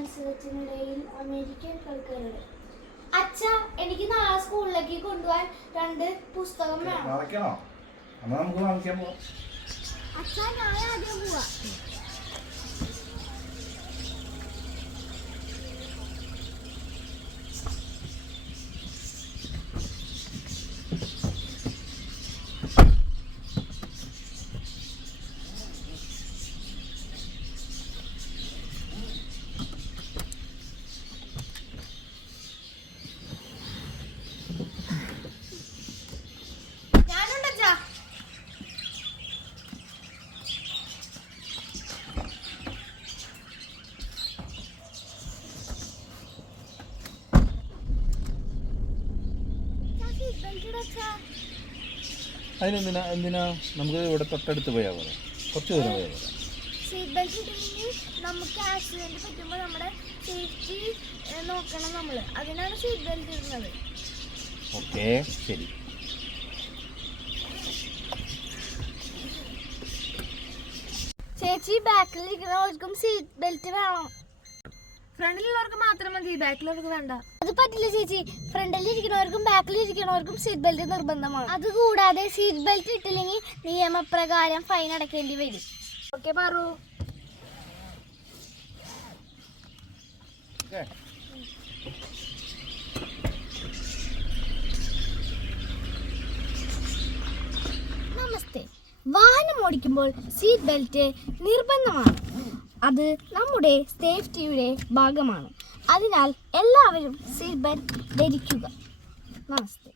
മത്സരത്തിനിടയിൽ American കളിക്കാരുടെ അച്ഛാ എനിക്ക് നാളെ സ്കൂളിലേക്ക് കൊണ്ടുപോകാൻ 2 പുസ്തകം വേണം. അച്ഛാ നാളെ ആദ്യം പോവാ. എന്തിനാ നമുക്ക് ഇവിടെ തൊട്ടടുത്ത് പോയാൽ പോലെ കുറച്ച് ദൂരം പോയാൽ പോലെ. സീറ്റ് ബെൽറ്റ് ഇട്ടില്ലെങ്കിൽ നമുക്ക് ആക്സിഡന്റ് പറ്റുമ്പോൾ നമ്മുടെ സേഫ്റ്റി നോക്കണം നമ്മൾ. അതിനാണ് സീറ്റ് ബെൽറ്റ് ഇടുന്നത്. ഓക്കെ ശരി. ചേച്ചി ബാക്കിലിരിക്കുന്നവർക്കും സീറ്റ് ബെൽറ്റ് വേണം. ഫ്രണ്ടിലുള്ളവർക്ക് മാത്രം മതി, ബാക്കിലുള്ളവർക്ക് വേണ്ട. അത് പറ്റില്ല ചേച്ചി, ഫ്രണ്ടിലിരിക്കുന്നവർക്കും ബാക്കിലിരിക്കുന്നവർക്കും സീറ്റ് ബെൽറ്റ് നിർബന്ധമാണ്. അതുകൂടാതെ സീറ്റ് ബെൽറ്റ് ഇട്ടില്ലെങ്കിൽ നിയമപ്രകാരം ഫൈൻ അടയ്ക്കേണ്ടി വരും. ഓക്കെ പറു. നമസ്തേ. വാഹനം ഓടിക്കുമ്പോൾ സീറ്റ് ബെൽറ്റ് നിർബന്ധമാണ്. അത് നമ്മുടെ സേഫ്റ്റിയുടെ ഭാഗമാണ്. അതിനാൽ എല്ലാവരും സീറ്റ് ബെൽറ്റ് ധരിക്കുക. നമസ്തേ.